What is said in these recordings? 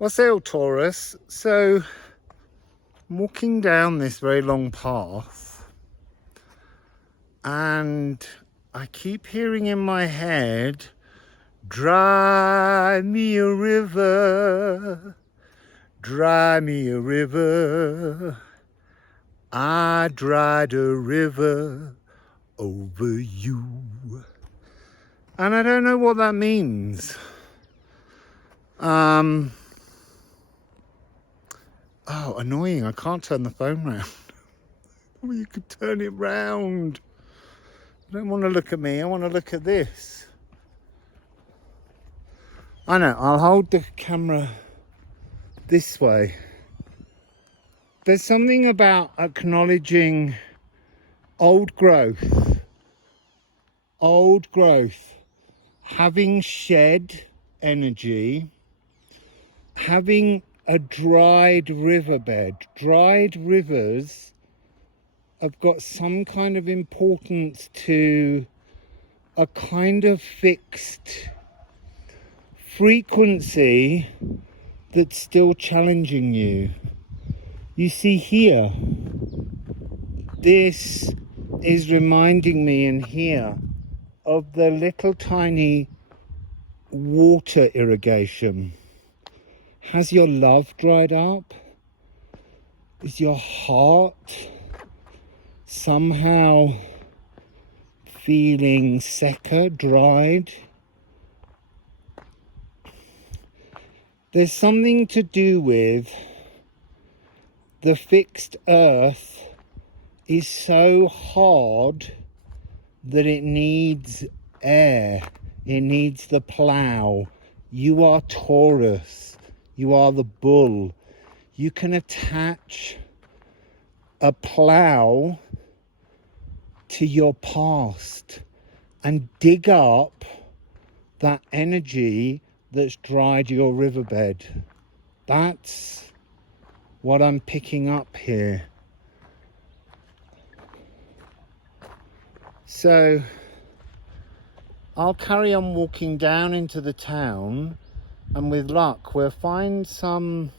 Wassail, Taurus. So I'm walking down this very long path and I keep hearing in my head, dry me a river, dry me a river. I dried a river over you. And I don't know what that means. Oh, annoying, I can't turn the phone round. Well, you could turn it round. I don't want to look at me, I want to look at this. I know, I'll hold the camera this way. There's something about acknowledging old growth, having shed energy, having a dried riverbed. Dried rivers have got some kind of importance to a kind of fixed frequency that's still challenging you. You see here, this is reminding me in here of the little tiny water irrigation. Has your love dried up? Is your heart somehow feeling seca, dried? There's something to do with the fixed earth is so hard that it needs air, it needs the plough. You are Taurus, you are the bull. You can attach a plough to your past and dig up that energy that's dried your riverbed. That's what I'm picking up here. So I'll carry on walking down into the town, and with luck we'll find some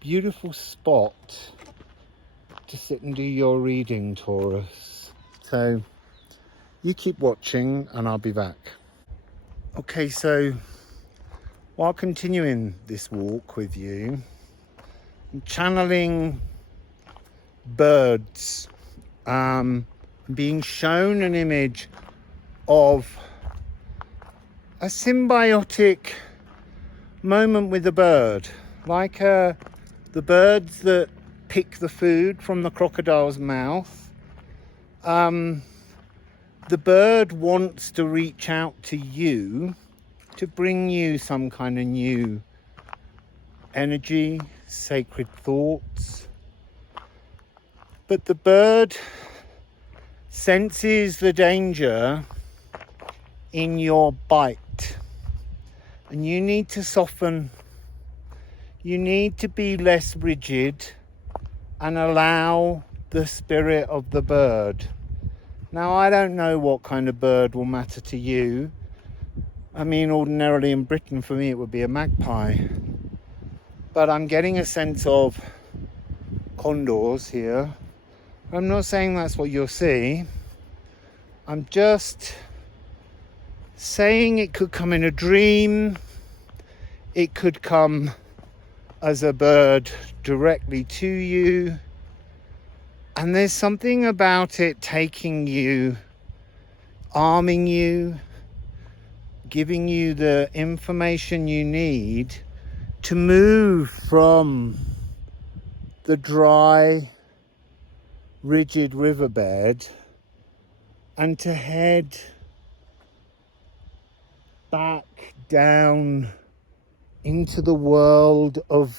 beautiful spot to sit and do your reading, Taurus. So you keep watching and I'll be back. Okay, so while continuing this walk with you, I'm channeling birds, being shown an image of a symbiotic moment with the bird, like the birds that pick the food from the crocodile's mouth. The bird wants to reach out to you to bring you some kind of new energy, sacred thoughts. But the bird senses the danger in your bite, and you need to soften. You need to be less rigid and allow the spirit of the bird. Now, I don't know what kind of bird will matter to you. I mean, ordinarily in Britain, for me, it would be a magpie. But I'm getting a sense of condors here. I'm not saying that's what you'll see. I'm just saying it could come in a dream. It could come as a bird directly to you. And there's something about it taking you, arming you, giving you the information you need to move from the dry, rigid riverbed and to head back down into the world of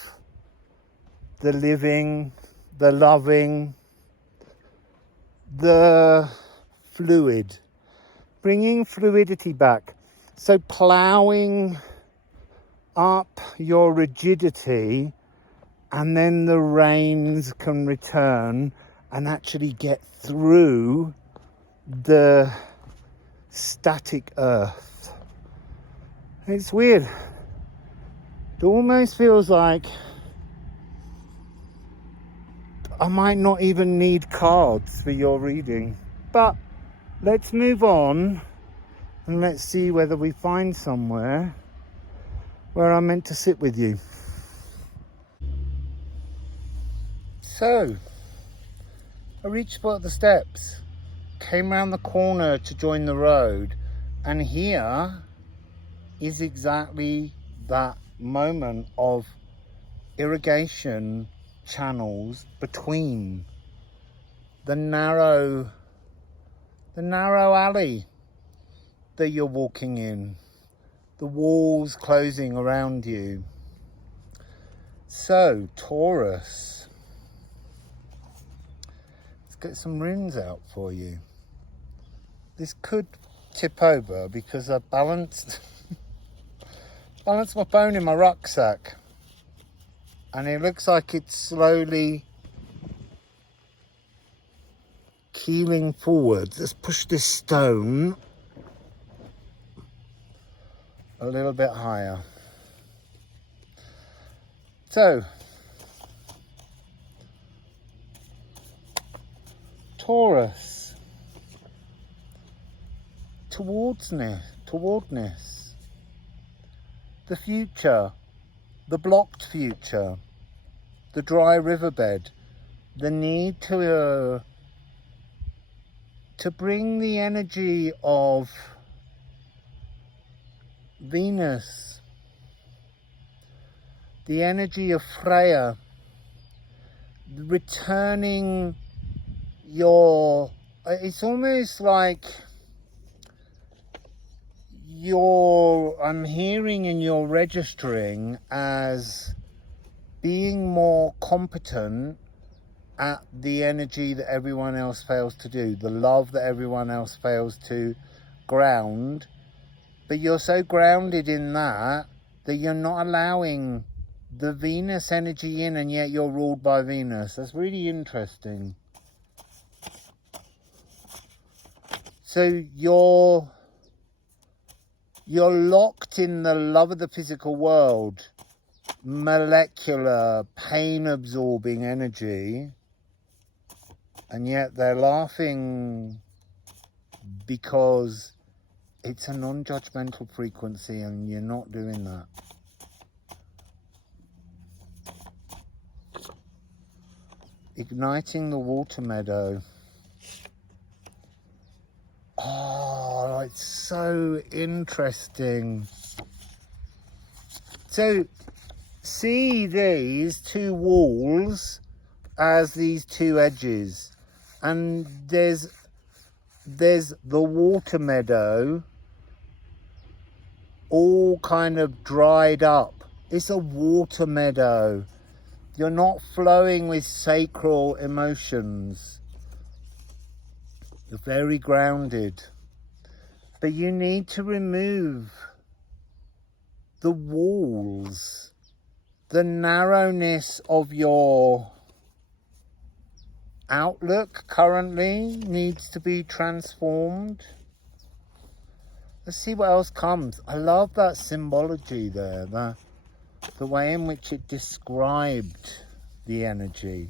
the living, the loving, the fluid, bringing fluidity back. So ploughing up your rigidity, and then the rains can return and actually get through the static earth. It's weird. It almost feels like I might not even need cards for your reading. But let's move on and let's see whether we find somewhere where I'm meant to sit with you. So, I reached the steps, came round the corner to join the road, and here is exactly that moment of irrigation channels between the narrow alley that you're walking in, the walls closing around you. So, Taurus, let's get some runes out for you. This could tip over because I balanced my phone in my rucksack, and it looks like it's slowly keeling forwards. Let's push this stone a little bit higher. So, Taurus, towardness, the future, the blocked future, the dry riverbed, the need to bring the energy of Venus, the energy of Freya, returning it's almost like I'm hearing and you're registering as being more competent at the energy that everyone else fails to do, the love that everyone else fails to ground. But you're so grounded in that you're not allowing the Venus energy in, and yet you're ruled by Venus. That's really interesting. So you're locked in the love of the physical world, molecular, pain-absorbing energy, and yet they're laughing because it's a non-judgmental frequency and you're not doing that. Igniting the water meadow. Oh, it's so interesting. So, see these two walls as these two edges, and there's the water meadow all kind of dried up. It's a water meadow. You're not flowing with sacral emotions. You're very grounded. But you need to remove the walls, the narrowness of your outlook currently needs to be transformed. Let's see what else comes. I love that symbology there, the way in which it described the energy.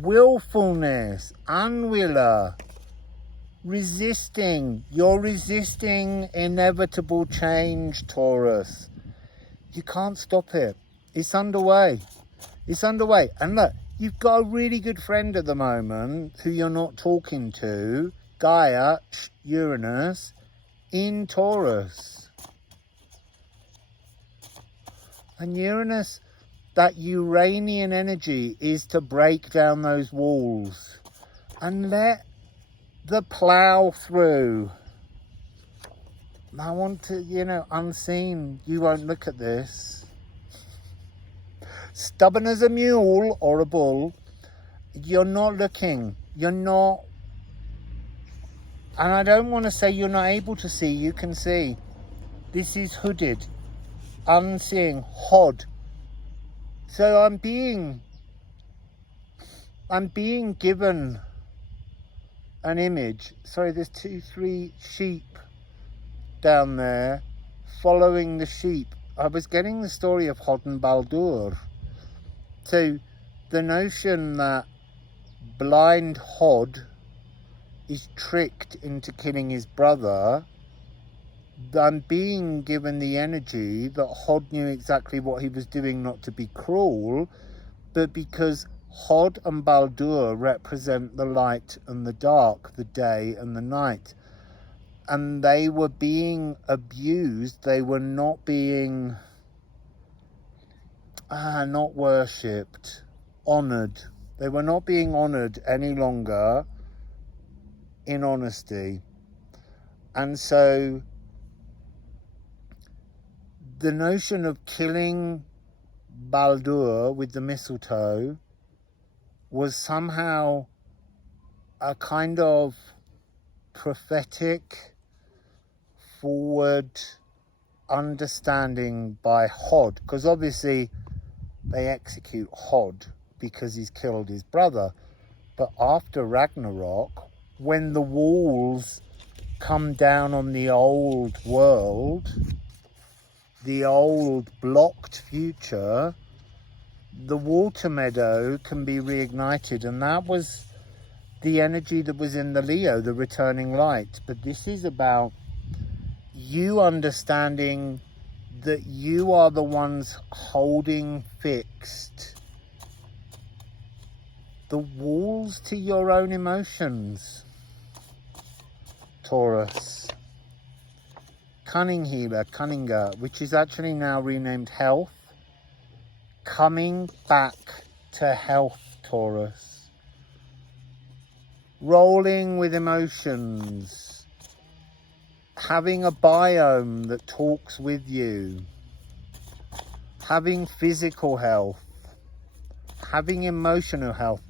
Willfulness, unwiller, resisting. You're resisting inevitable change, Taurus. You can't stop it. It's underway. It's underway. And look, you've got a really good friend at the moment who you're not talking to, Gaia, Uranus, in Taurus. And Uranus, that Uranian energy is to break down those walls and let the plow through. I want to, unseen. You won't look at this. Stubborn as a mule or a bull. You're not looking. You're not. And I don't want to say you're not able to see. You can see. This is hooded. Unseeing. Hod. So I'm being given an image. Sorry, there's 2, 3 sheep down there following the sheep. I was getting the story of Hod and Baldur. So the notion that blind Hod is tricked into killing his brother, then being given the energy that Hod knew exactly what he was doing, not to be cruel, but because Hod and Baldur represent the light and the dark, the day and the night. And they were being abused. They were not being, not worshipped, honoured. They were not being honoured any longer in honesty. And so the notion of killing Baldur with the mistletoe was somehow a kind of prophetic forward understanding by Hod, because obviously they execute Hod because he's killed his brother. But after Ragnarok, when the walls come down on the old world, the old blocked future, the water meadow can be reignited. And that was the energy that was in the Leo, the returning light. But this is about you understanding that you are the ones holding fixed the walls to your own emotions. Taurus. Cunning healer, Cunninga, which is actually now renamed health. Coming back to health, Taurus. Rolling with emotions. Having a biome that talks with you. Having physical health. Having emotional health.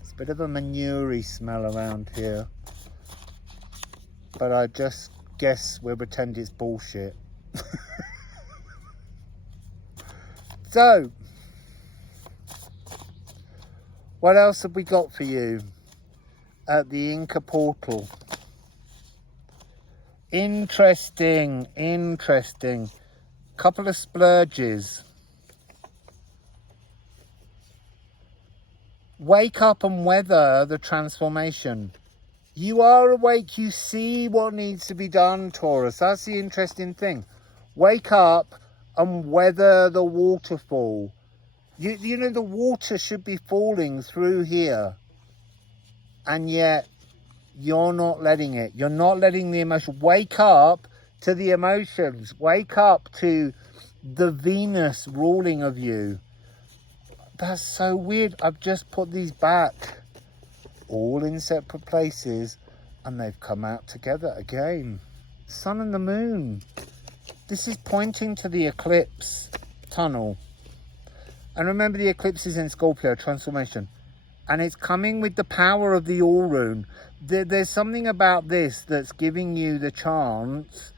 It's a bit of a manure-y smell around here. But I just guess we'll pretend it's bullshit. So, what else have we got for you at the Inca portal? Interesting. Couple of splurges. Wake up and weather the transformation. You are awake, you see what needs to be done, Taurus. That's the interesting thing. Wake up and weather the waterfall. You know, the water should be falling through here. And yet, you're not letting it. You're not letting the emotion. Wake up to the emotions. Wake up to the Venus ruling of you. That's so weird. I've just put these back. All in separate places. And they've come out together again. Sun and the moon. This is pointing to the eclipse tunnel. And remember, the eclipse is in Scorpio, transformation. And it's coming with the power of the All Rune. There's something about this that's giving you the chance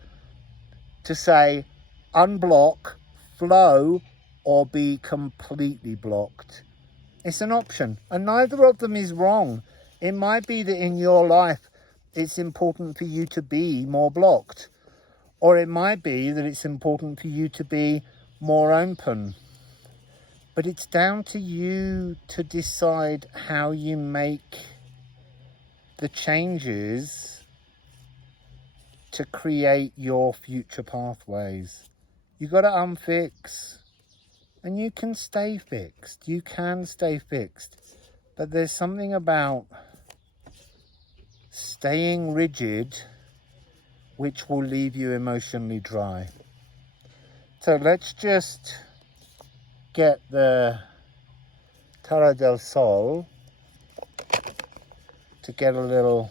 to say, unblock, flow, or be completely blocked. It's an option. And neither of them is wrong. It might be that in your life, it's important for you to be more blocked. Or it might be that it's important for you to be more open. But it's down to you to decide how you make the changes to create your future pathways. You got to unfix. And you can stay fixed. You can stay fixed. But there's something about staying rigid which will leave you emotionally dry. So let's just get the Terra del Sol to get a little...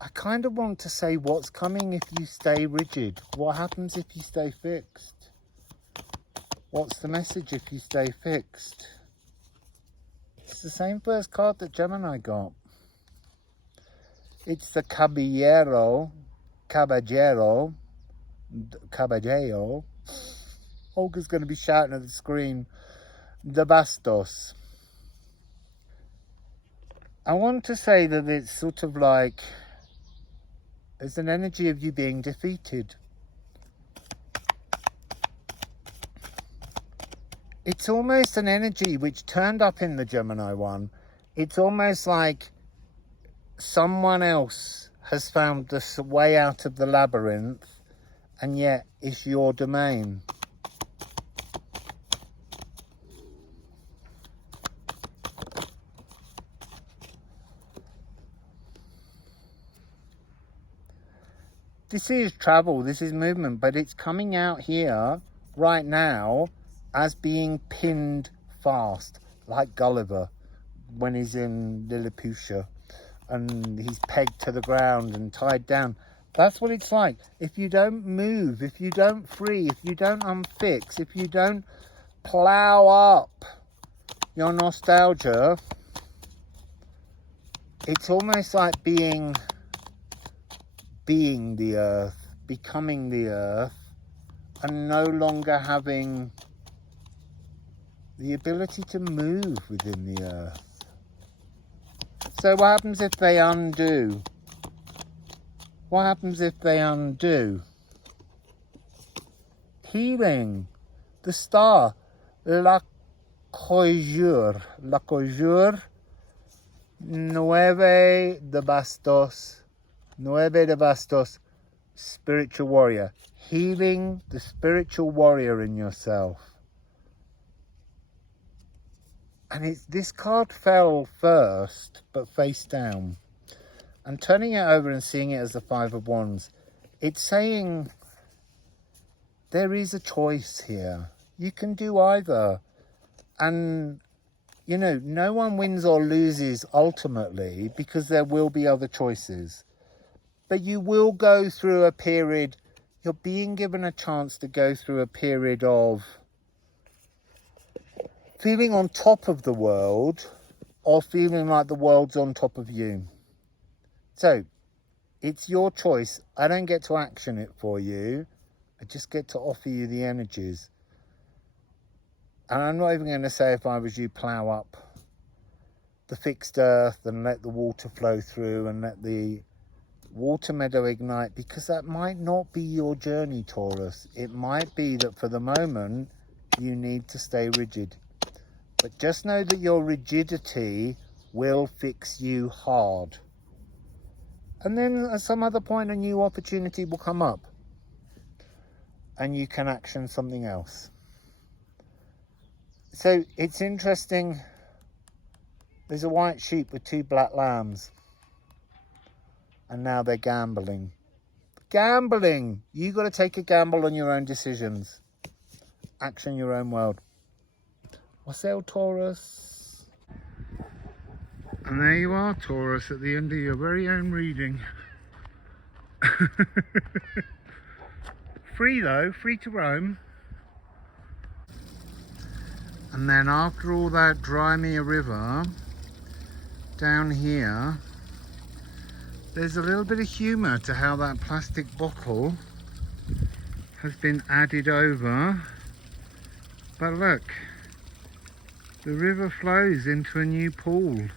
I kind of want to say what's coming if you stay rigid. What happens if you stay fixed? What's the message if you stay fixed? It's the same first card that Gemini got. It's the Caballero. Olga's going to be shouting at the screen. The Bastos. I want to say that it's sort of like It's an energy of you being defeated. It's almost an energy which turned up in the Gemini one. It's almost like someone else has found the way out of the labyrinth, and yet it's your domain. This is travel, this is movement, but it's coming out here right now as being pinned fast, like Gulliver when he's in Lilliputian and he's pegged to the ground and tied down. That's what it's like. If you don't move, if you don't free, if you don't unfix, if you don't plow up your nostalgia, it's almost like being the earth, becoming the earth, and no longer having the ability to move within the earth. So what happens if they undo? What happens if they undo? Healing, the star, la conjure, 9 de bastos, spiritual warrior. Healing the spiritual warrior in yourself. And this card fell first, but face down. And turning it over and seeing it as the 5 of Wands, it's saying there is a choice here. You can do either. And, you know, no one wins or loses ultimately, because there will be other choices. But you will go through a period, you're being given a chance to go through a period of feeling on top of the world, or feeling like the world's on top of you. So, it's your choice. I don't get to action it for you. I just get to offer you the energies. And I'm not even going to say, if I was you, plough up the fixed earth and let the water flow through and let the water meadow ignite, because that might not be your journey, Taurus. It might be that for the moment, you need to stay rigid. But just know that your rigidity will fix you hard. And then at some other point, a new opportunity will come up. And you can action something else. So it's interesting. There's a white sheep with 2 black lambs. And now they're gambling. Gambling! You got to take a gamble on your own decisions. Action your own world. Wassail, Taurus. And there you are, Taurus, at the end of your very own reading. Free though, free to roam. And then after all that, dry me a river, down here, there's a little bit of humour to how that plastic bottle has been added over. But look, the river flows into a new pool.